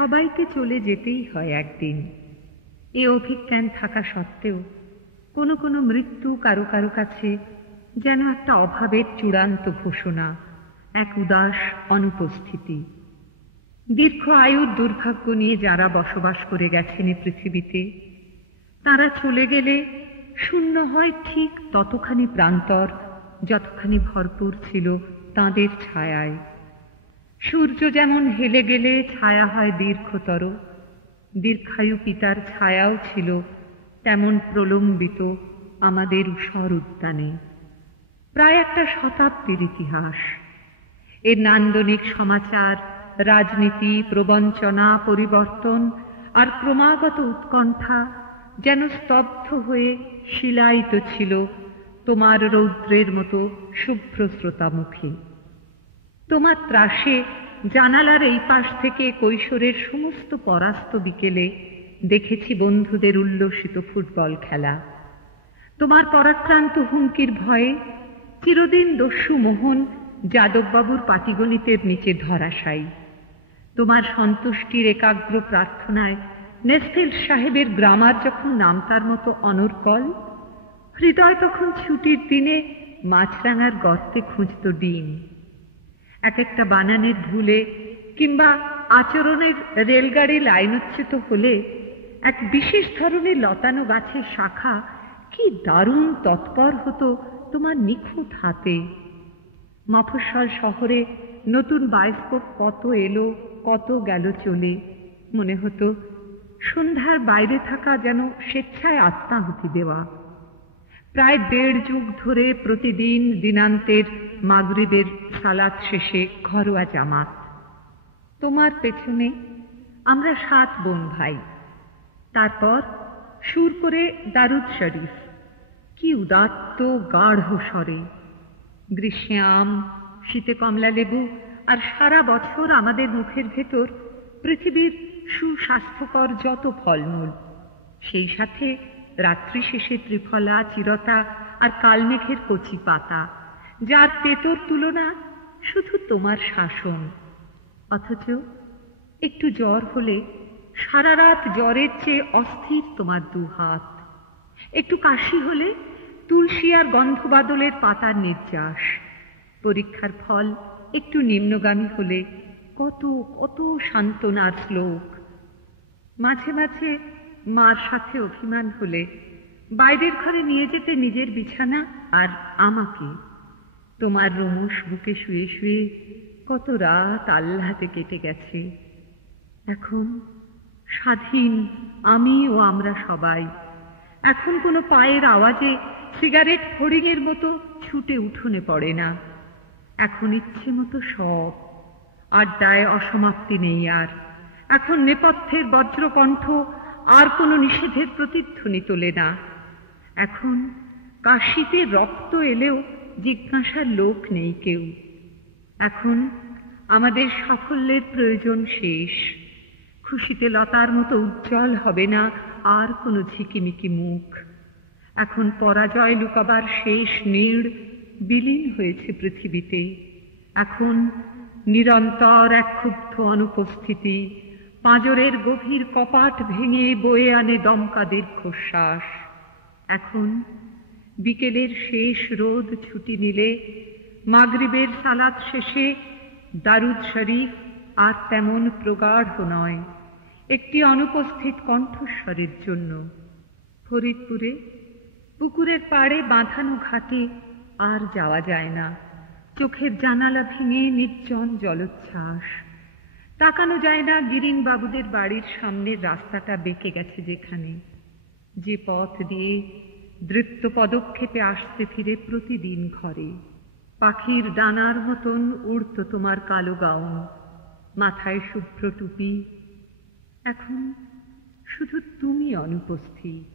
সবাইকে চলে যেতেই হয় একদিন। এ অভিজ্ঞান থাকা সত্ত্বেও কোনো কোনো মৃত্যু কারো কারো কাছে যেন একটা অভাবের চূড়ান্ত ঘোষণা, এক উদাস অনুপস্থিতি। দীর্ঘ আয়ুর দুর্ভাগ্য নিয়ে যারা বসবাস করে গেছেন এ পৃথিবীতে, তারা চলে গেলে শূন্য হয় ঠিক ততখানি প্রান্তর যতখানি ভরপুর ছিল তাঁদের ছায়ায়। সূর্য যেমন হেলে গেলে ছায়া হয় দীর্ঘতর, দীর্ঘায়ু পিতার ছায়াও ছিল তেমন প্রলম্বিত আমাদের ঊষর উদ্যানে। প্রায় একটা শতাব্দীর ইতিহাস। এর নান্দনিক সমাচার, রাজনীতি, প্রবঞ্চনা, পরিবর্তন আর ক্রমাগত উৎকণ্ঠা যেন স্তব্ধ হয়ে শিলায়িত ছিল তোমার রৌদ্রের মতো শুভ্র শ্রোতামুখে। তোমার ত্রাসে জানালার এই পাশ থেকে কৈশোরের সমস্ত পরাস্ত বিকেলে দেখেছি বন্ধুদের উল্লসিত ফুটবল খেলা। তোমার পরাক্রান্ত হুমকির ভয়ে চিরদিন দস্যু মোহন যাদববাবুর পাটিগণিতের নিচে ধরাশায়ী। তোমার সন্তুষ্টির একাগ্র প্রার্থনায় নেসফিল্ড সাহেবের গ্রামার যখন নামতার মতো অনর্গল, হৃদয় তখন ছুটির দিনে মাছরাঙার গর্তে খুঁজত ডিম। এক একটা বানানের ভুলে কিংবা আচরণের রেলগাড়ি লাইনচ্যুত হলে এক বিশেষ ধরনের লতানো গাছের শাখা কি দারুণ তৎপর হতো তোমার নিখুঁত হাতে। মফস্বল শহরে নতুন বায়োস্কোপ কত এলো কত গেল চলে, মনে হতো সন্ধ্যার বাইরে থাকা যেন স্বেচ্ছায় আত্মাহুতি দেওয়া। প্রায় 1.5 যুগ ধরে প্রতিদিন দিনান্তের মাগরিবের সালাত শেষে ঘরোয়া জামাত। তোমার পেছনে আমরা 7 বোন ভাই। তারপর সুর করে দারুদ শরীফ, কি উদাত্ত গাঢ় স্বরে। গ্রীষ্মে আম, শীতে কমলা লেবু, আর সারা বছর আমাদের মুখের ভেতর পৃথিবীর সুস্বাস্থ্যকর যত ফলমূল। সেই সাথে রাত্রি শেষে ত্রিফলা, চিরতা আর কালমেঘের কচি পাতা, যার তেতর তুলনা শুধু তোমার শাসন। অথচ একটু জ্বর হলে সারা রাত জ্বরের চেয়ে অস্থির তোমার 2 হাত। একটু কাশি হলে তুলসী আর গন্ধবাদলের পাতার নির্যাস। পরীক্ষার ফল একটু নিম্নগামী হলে কত কত সান্ত্বনার শ্লোক। মাঝে মাঝে মার সাথে অভিমান হলে বাইরের ঘরে নিয়ে যেতে নিজের বিছানা আর আমাকে। তোমার রোমশ বুকে শুয়ে শুয়ে কত রাত আহ্লাদে কেটে গেছে। এখন স্বাধীন আমি ও আমরা সবাই। এখন কোনো পায়ের আওয়াজে সিগারেট ফড়িংয়ের মতো ছুটে উঠোনে পড়ে না। এখন ইচ্ছে মতো সব, আড্ডায় অসমাপ্তি নেই আর। এখন নেপথ্যের বজ্রকণ্ঠ আর কোনো নিষেধের প্রতিধ্বনি তোলে না। এখন কাশিতে রক্ত এলেও জিজ্ঞাসার লোক নেই কেউ। এখন আমাদের সাফল্যের প্রয়োজন শেষ। খুশিতে লতার মতো উজ্জ্বল হবে না আর কোনো ঝিকিমিকি মুখ। এখন পরাজয় লুকাবার শেষ নীড় বিলীন হয়েছে পৃথিবীতে। এখন নিরন্তর এক ক্ষুব্ধ অনুপস্থিতি পাঁজরের গভীর কপাট ভেঙে বয়ে আনে দমকা দীর্ঘশ্বাস। এখন বিকেলের শেষ রোদ ছুটি নিলে মাগরিবের সালাত শেষে দারুদ শরীফ আর তেমন প্রগাঢ় নয়, একটি অনুপস্থিত কণ্ঠস্বরের জন্য। ফরিদপুরে পুকুরের পাড়ে বাঁধানো ঘাটে আর যাওয়া যায় না। চোখের জানালা ভেঙে নির্জন জলোচ্ছ্বাস। তাকানো যায় না গিরিন বাবুদের বাড়ির সামনের রাস্তাটা বেঁকে গেছে যেখানে, যে পথ দিয়ে দৃপ্ত পদক্ষেপে আসতে ফিরে প্রতিদিন ঘরে। পাখির ডানার মতন উড়ত তোমার কালো গাউন, মাথায় শুভ্র টুপি। এখন শুধু তুমি অনুপস্থিত।